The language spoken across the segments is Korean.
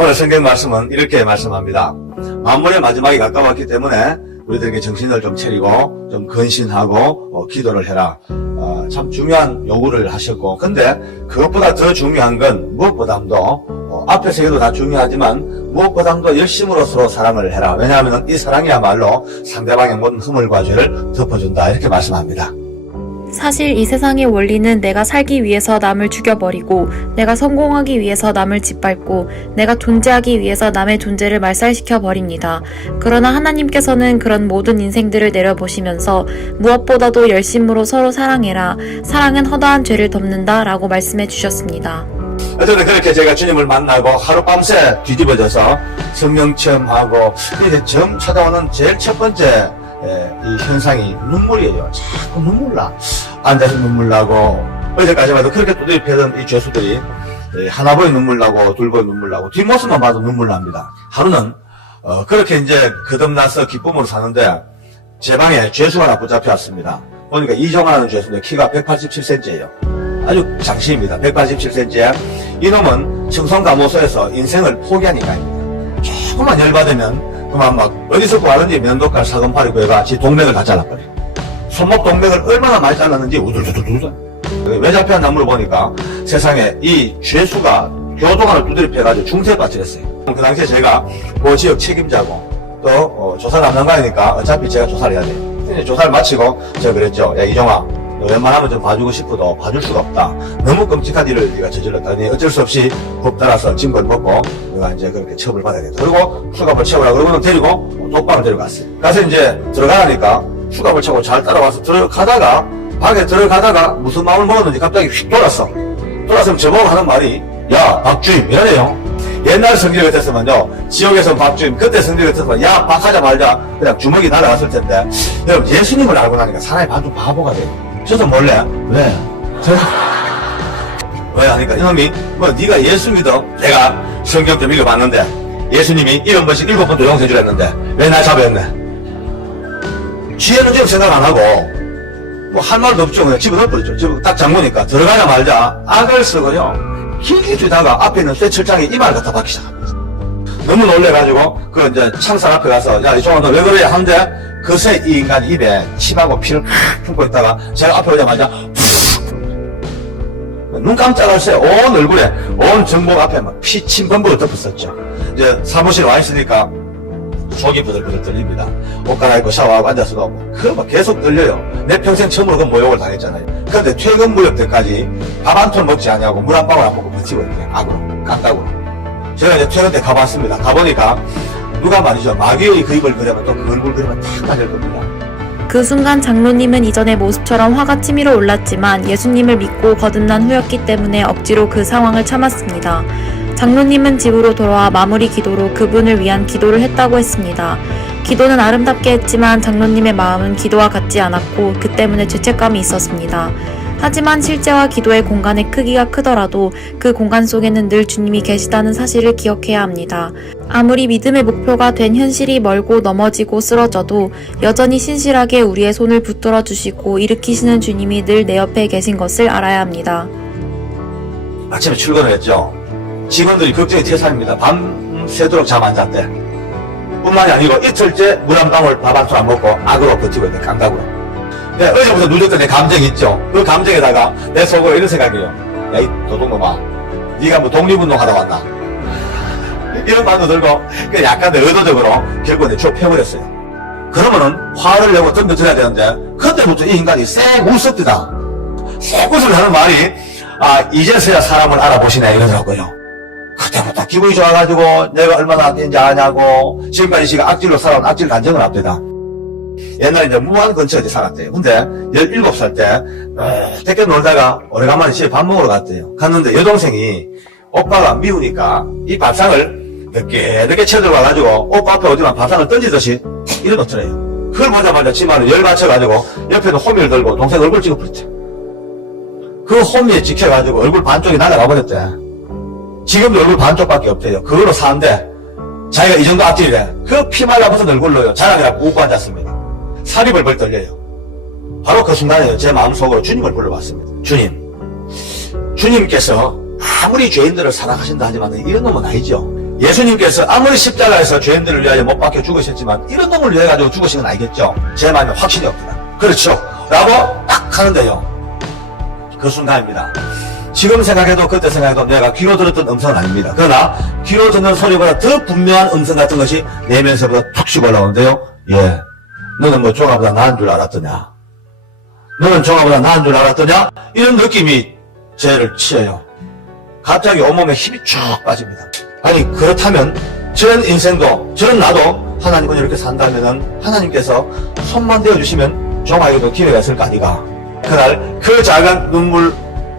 오늘 성경 말씀은 이렇게 말씀합니다. 만물의 마지막이 가까웠기 때문에 우리들에게 정신을 좀 차리고 좀 근신하고 기도를 해라. 참 중요한 요구를 하셨고, 근데 그것보다 더 중요한 건 무엇보다도 앞에서 해도 다 중요하지만 무엇보다도 열심으로 서로 사랑을 해라. 왜냐하면 이 사랑이야말로 상대방의 모든 허물과 죄를 덮어준다. 이렇게 말씀합니다. 사실 이 세상의 원리는 내가 살기 위해서 남을 죽여버리고, 내가 성공하기 위해서 남을 짓밟고, 내가 존재하기 위해서 남의 존재를 말살시켜버립니다. 그러나 하나님께서는 그런 모든 인생들을 내려보시면서 무엇보다도 열심으로 서로 사랑해라. 사랑은 허다한 죄를 덮는다. 라고 말씀해 주셨습니다. 어쨌든 그렇게 제가 주님을 만나고 하룻밤새 뒤집어져서 성령 체험하고, 이제 처음 찾아오는 제일 첫 번째 이 현상이 눈물이에요. 자꾸 눈물 나. 앉아서 눈물 나고, 어제까지만 해도 그렇게 두드려 패던 이 죄수들이 하나 보이 눈물 나고, 둘 보이 눈물 나고, 뒷모습만 봐도 눈물 납니다. 하루는 그렇게 이제 거듭나서 기쁨으로 사는데 제 방에 죄수가 하나 붙잡혀 왔습니다. 보니까 이정하는 죄수인데 키가 187cm예요. 아주 장신입니다. 187cm에 이놈은 청송감호소에서 인생을 포기한 인간입니다. 조금만 열받으면 그만 막 어디서 구하는지 면도칼 사금팔이 구해가 지 동맥을 다 잘라버려. 손목 동맥을 얼마나 많이 잘랐는지 우들두들두들. 왜 잡혀왔나 물어보니까 세상에 이 죄수가 교도관을 두드려 패가지고 중태에 빠뜨렸어요. 그 당시에 제가 그 지역 책임자고 또 조사 담당관이니까 어차피 제가 조사를 해야 돼요. 이제 조사를 마치고 제가 그랬죠. 야 이정아, 너 웬만하면 좀 봐주고 싶어도 봐줄 수가 없다. 너무 끔찍한 일을 네가 저질렀다니 어쩔 수 없이 법 따라서 징벌 먹고 내가 이제 그렇게 처벌 받아야 돼. 그리고 수갑을 채우라 그러고는 데리고 독방을 데려갔어요. 가서 이제 들어가니까 수갑을 채고 잘 따라와서 들어가다가 방에 들어가다가 무슨 마음을 먹었는지 갑자기 휙 돌았어. 돌아서면 저보고 하는 말이, 야 박주임 미안해요. 옛날 성질 같았으면요, 지옥에서 박주임, 그때 성질 같았으면 야 박하자 말자 그냥 주먹이 날아갔을 텐데, 여러분 예수님을 알고 나니까 사람이 반좀 바보가 돼요. 저도 몰래 왜? 왜 하니까 이놈이 뭐 네가 예수 믿어? 내가 성경 좀 읽어봤는데 예수님이 7번씩 7번도 용서해 주랬는데 왜 날 잡아였네? 지혜는 지금 생각 안 하고 뭐 할 말도 없죠. 그냥 집어넣어버렸죠. 지금 딱 잠그니까 들어가냐 말자 악을 쓰고요, 길게 주다가 앞에 있는 쇠철장에 이마를 갖다 박기 시작합니다. 너무 놀래가지고 그 이제 창살 앞에 가서 야 이종아 너 왜 그래? 한데 그새 이 인간 입에 침하고 피를 팍 품고 있다가 제가 앞에 오자마자 눈 깜짝할 새 온 얼굴에 온 정복 앞에 막 피 침 범벅을 덮었었죠. 이제 사무실에 와 있으니까 속이 부들부들 떨립니다. 옷 갈아입고 샤워하고 앉아서도 없고 그거 계속 떨려요. 내 평생 처음으로 그 모욕을 당했잖아요. 그런데 퇴근 무렵 때까지 밥 한 톨 먹지 않냐고 물 한 방울 안 먹고 버티고 있대요. 악으로 깡따구로. 제가 이제 퇴근 때 가봤습니다. 가보니까 누가 말이죠, 마귀의 그 입을 그리면 또 그 얼굴 그리면 딱 맞을 겁니다. 그 순간 장로님은 이전의 모습처럼 화가 치밀어 올랐지만 예수님을 믿고 거듭난 후였기 때문에 억지로 그 상황을 참았습니다. 장로님은 집으로 돌아와 마무리 기도로 그분을 위한 기도를 했다고 했습니다. 기도는 아름답게 했지만 장로님의 마음은 기도와 같지 않았고 그 때문에 죄책감이 있었습니다. 하지만 실제와 기도의 공간의 크기가 크더라도 그 공간 속에는 늘 주님이 계시다는 사실을 기억해야 합니다. 아무리 믿음의 목표가 된 현실이 멀고 넘어지고 쓰러져도 여전히 신실하게 우리의 손을 붙들어 주시고 일으키시는 주님이 늘 내 옆에 계신 것을 알아야 합니다. 아침에 출근을 했죠. 직원들이 걱정이 태산입니다. 밤새도록 잠 안 잤대. 뿐만이 아니고 이틀째 물 한 방울 밥 한 술 안 먹고 악으로 버티고 있대. 깡다구로. 어제부터 누렸던 내 감정이 있죠. 그 감정에다가 내 속으로 이런 생각이에요. 야, 이 도둑놈아, 네가 뭐 독립운동 하다 왔나? 이런 마음도 들고, 약간 의도적으로 결국은 쭉 패버렸어요. 그러면은 화를 내고 덤벼들어야 되는데, 그때부터 이 인간이 쌩 웃었더라. 쌩 웃을 하는 말이, 아, 이제서야 사람을 알아보시네, 이러더라고요. 그때부터 기분이 좋아가지고 내가 얼마나 악인지 아냐고, 지금까지 지가 악질로 살아온 악질 간정을 합니다. 옛날에 이제 무안 근처에 살았대요. 근데 17살 때 떼껴 놀다가 오래간만에 집에 밥 먹으러 갔대요. 갔는데 여동생이 오빠가 미우니까 이 밥상을 늦게 쳐들어가가지고 오빠 앞에 어디만 밥상을 던지듯이 이러놓더래요. 그걸 보자마자 지만은 열받쳐가지고 옆에도 호미를 들고 동생 얼굴 찍어버렸대. 그 호미에 찍혀가지고 얼굴 반쪽이 날아가 버렸대. 지금도 얼굴 반쪽밖에 없대요. 그걸로 사는데 자기가 이 정도 악질이래. 그 피 말라붙은 얼굴로요, 자랑이라고 웃고 앉았습니다. 살이 벌벌 떨려요. 바로 그 순간에 제 마음속으로 주님을 불러봤습니다. 주님께서 아무리 죄인들을 사랑하신다 하지만 이런 놈은 아니죠. 예수님께서 아무리 십자가에서 죄인들을 위하여 못 박혀 죽으셨지만 이런 놈을 위해 가지고 죽으신 건 아니겠죠? 제 마음에 확신이 없다. 그렇죠? 라고 딱 하는데요. 그 순간입니다. 지금 생각해도 그때 생각해도 내가 귀로 들었던 음성은 아닙니다. 그러나 귀로 듣는 소리보다 더 분명한 음성 같은 것이 내면서부터 툭 치고 올라오는데요. 예, 너는 뭐 종아보다 나은 줄 알았더냐? 너는 종아보다 나은 줄 알았더냐? 이런 느낌이 죄를 치어요. 갑자기 온몸에 힘이 쭉 빠집니다. 아니 그렇다면 저런 인생도 저런 나도 하나님은 이렇게 산다면은 하나님께서 손만 대어주시면 종아에게도 기회가 있을 거 아니가. 그날 그 작은 눈물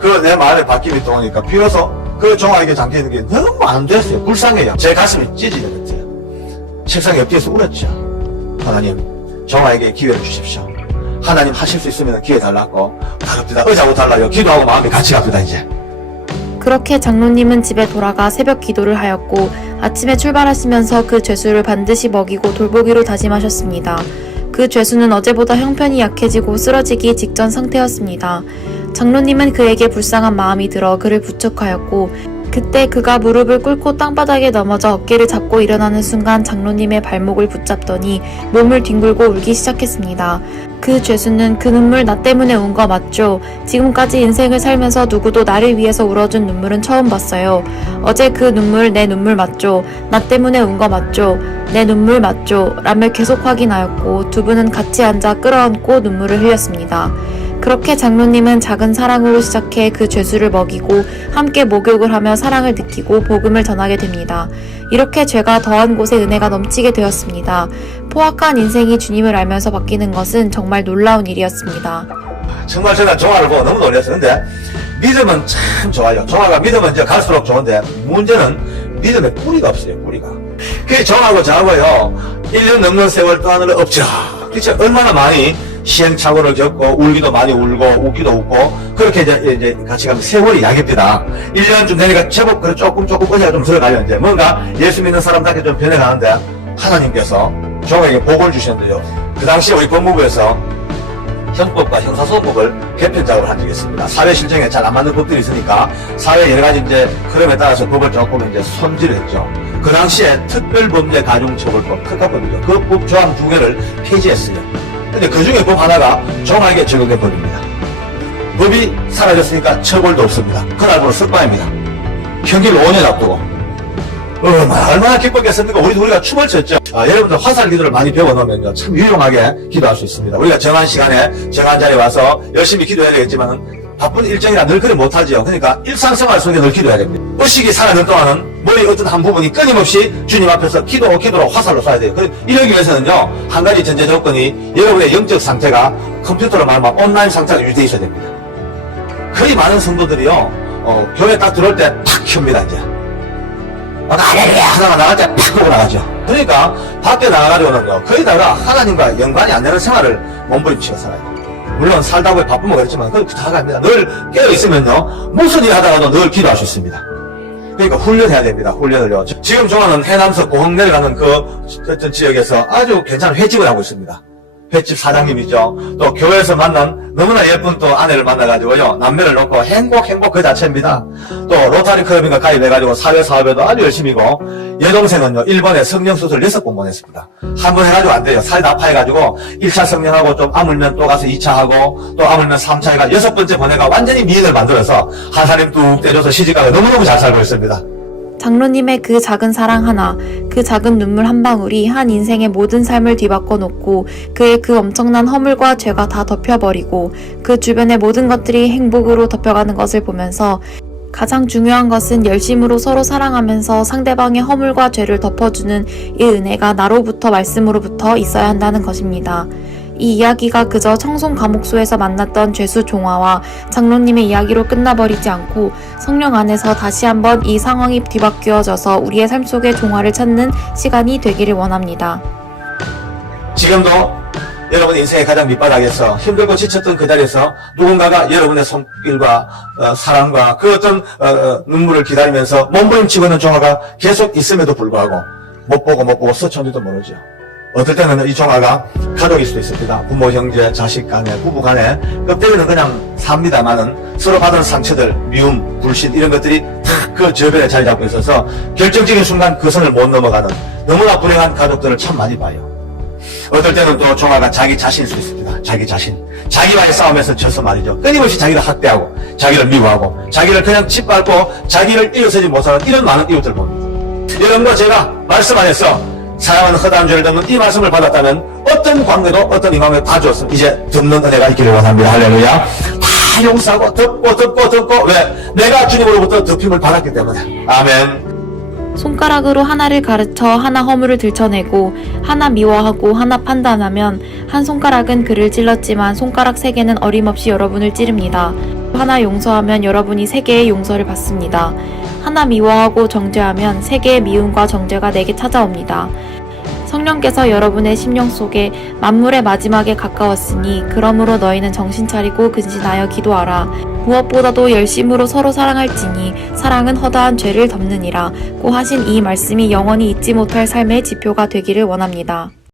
그 내 마음에 바뀜이 또 오니까 비로소 그 종아에게 잠겨있는 게 너무 안 됐어요. 불쌍해요. 제 가슴이 찢어질 것 같아요. 책상 옆에서 울었죠. 하나님 종아에게 기회를 주십시오. 하나님 하실 수 있으면 기회 달라고 가급니다. 의자고 달라요. 기도하고 마음이 같이 갑니다 이제. 그렇게 장로님은 집에 돌아가 새벽 기도를 하였고 아침에 출발하시면서 그 죄수를 반드시 먹이고 돌보기로 다짐하셨습니다. 그 죄수는 어제보다 형편이 약해지고 쓰러지기 직전 상태였습니다. 장로님은 그에게 불쌍한 마음이 들어 그를 부축하였고 그때 그가 무릎을 꿇고 땅바닥에 넘어져 어깨를 잡고 일어나는 순간 장로님의 발목을 붙잡더니 몸을 뒹굴고 울기 시작했습니다. 그 죄수는 그 눈물 나 때문에 운 거 맞죠? 지금까지 인생을 살면서 누구도 나를 위해서 울어준 눈물은 처음 봤어요. 어제 그 눈물 내 눈물 맞죠? 나 때문에 운 거 맞죠? 내 눈물 맞죠? 라며 계속 확인하였고 두 분은 같이 앉아 끌어안고 눈물을 흘렸습니다. 그렇게 장로님은 작은 사랑으로 시작해 그 죄수를 먹이고 함께 목욕을 하며 사랑을 느끼고 복음을 전하게 됩니다. 이렇게 죄가 더한 곳에 은혜가 넘치게 되었습니다. 포악한 인생이 주님을 알면서 바뀌는 것은 정말 놀라운 일이었습니다. 정말 제가 종아를 보고 너무 놀랐어요. 근데 믿음은 참 좋아요. 종아가 믿음은 이제 갈수록 좋은데 문제는 믿음에 뿌리가 없어요. 뿌리가. 그 종하고 저하고요 1년 넘는 세월 동안을 없죠. 그렇죠? 얼마나 많이 시행착오를 겪고 울기도 많이 울고 웃기도 웃고 그렇게 이제 같이 가면 세월이 약입니다. 1년쯤 되니까 제법 그래 조금 의자가 좀 들어가요. 이제 뭔가 예수 믿는 사람답게 좀 변해가는데 하나님께서 종에게 복을 주셨는데요. 그 당시에 우리 법무부에서 형법과 형사소송법을 개편작업을 한 적이 있습니다. 사회 실정에 잘 안 맞는 법들이 있으니까 사회 여러 가지 이제 흐름에 따라서 법을 조금 이제 손질을 했죠. 그 당시에 특별범죄가중처벌법, 특가법이죠. 그 법 조항 2개를 폐지했어요. 근데 그 중에 법 하나가 종아에게 적용된 법입니다. 법이 사라졌으니까 처벌도 없습니다. 그날부로 석방입니다. 형기를 5년 앞두고. 얼마나 기뻤겠습니까? 우리가 춤을 췄죠. 여러분들 화살 기도를 많이 배워놓으면요. 참 유용하게 기도할 수 있습니다. 우리가 정한 시간에 정한 자리에 와서 열심히 기도해야 되겠지만 바쁜 일정이라 늘 그리 못하죠. 그러니까 일상생활 속에 늘 기도해야 됩니다. 의식이 살아있는 동안은 머리 어떤 한 부분이 끊임없이 주님 앞에서 기도로 화살로 쏴야 돼요. 이러기 위해서는요. 한 가지 전제 조건이 여러분의 영적 상태가 컴퓨터로 말하면 온라인 상태가 유지되어 있어야 됩니다. 거의 많은 성도들이요. 교회 딱 들어올 때 팍 켭니다 이제. 할렐루야 하다가 나갈 때 팍 하고 나가죠. 그러니까 밖에 나가가지고는요. 거기다가 하나님과 연관이 안 되는 생활을 몸부림치고 살아요. 물론 살다 보니 바쁘면 그렇지만 그걸 다 갑니다. 늘 깨어있으면요. 무슨 일 하다가도 늘 기도할 수 있습니다. 그러니까 훈련해야 됩니다. 훈련을요. 지금 종아는 해남서 고흥 내려가는 그 어떤 지역에서 아주 괜찮은 횟집을 하고 있습니다. 횟집 사장님이죠. 또 교회에서 만난 너무나 예쁜 또 아내를 만나가지고요. 남매를 놓고 행복 그 자체입니다. 또 로타리 클럽인가 가입해가지고 사회사업에도 아주 열심히고 여동생은요. 일본에 성령수술 6번 보냈습니다. 한 번 해가지고 안 돼요. 살이 아파해가지고 1차 성령하고 좀 아물면 또 가서 2차 하고 또 아물면 3차 해가지고 6번째 보내가 완전히 미인을 만들어서 한 살림 뚝 떼줘서 시집가서 너무너무 잘 살고 있습니다. 장로님의 그 작은 사랑 하나, 그 작은 눈물 한 방울이 한 인생의 모든 삶을 뒤바꿔 놓고 그의 그 엄청난 허물과 죄가 다 덮여버리고 그 주변의 모든 것들이 행복으로 덮여가는 것을 보면서 가장 중요한 것은 열심으로 서로 사랑하면서 상대방의 허물과 죄를 덮어주는 이 은혜가 나로부터 말씀으로부터 있어야 한다는 것입니다. 이 이야기가 그저 청송 감옥소에서 만났던 죄수 종아와 장로님의 이야기로 끝나버리지 않고 성령 안에서 다시 한번 이 상황이 뒤바뀌어져서 우리의 삶 속에 종아를 찾는 시간이 되기를 원합니다. 지금도 여러분 인생의 가장 밑바닥에서 힘들고 지쳤던 그 자리에서 누군가가 여러분의 손길과 사랑과 그 어떤 눈물을 기다리면서 몸부림치고 있는 종아가 계속 있음에도 불구하고 못 보고 스쳤는지도 모르죠. 어떨 때는 이 종아가 가족일 수도 있습니다. 부모, 형제, 자식 간에, 부부 간에 껍데기는 그냥 삽니다만은 서로 받은 상처들, 미움, 불신 이런 것들이 다 그 저변에 자리 잡고 있어서 결정적인 순간 그 선을 못 넘어가는 너무나 불행한 가족들을 참 많이 봐요. 어떨 때는 또 종아가 자기 자신일 수 있습니다. 자기 자신. 자기와의 싸움에서 져서 말이죠. 끊임없이 자기를 학대하고, 자기를 미워하고, 자기를 그냥 짓밟고, 자기를 일어서지 못하는 이런 많은 이웃들 봅니다. 여러분과 제가 말씀 안에서 사랑하는 허다한 죄를 덮는 이 말씀을 받았다면 어떤 관계도 어떤 인간을 다 주었으면 이제 듣는 은혜가 있기를 원합니다. 할렐루야. 다 용서하고 듣고 왜? 내가 주님으로부터 덮임을 받았기 때문에. 아멘. 손가락으로 하나를 가르쳐 하나 허물을 들춰내고 하나 미워하고 하나 판단하면 한 손가락은 그를 찔렀지만 손가락 3개는 어림없이 여러분을 찌릅니다. 하나 용서하면 여러분이 3개의 용서를 받습니다. 하나 미워하고 정죄하면 3개의 미움과 정죄가 내게 찾아옵니다. 성령께서 여러분의 심령 속에 만물의 마지막에 가까웠으니 그러므로 너희는 정신 차리고 근신하여 기도하라. 무엇보다도 열심으로 서로 사랑할지니 사랑은 허다한 죄를 덮느니라 고 하신 이 말씀이 영원히 잊지 못할 삶의 지표가 되기를 원합니다.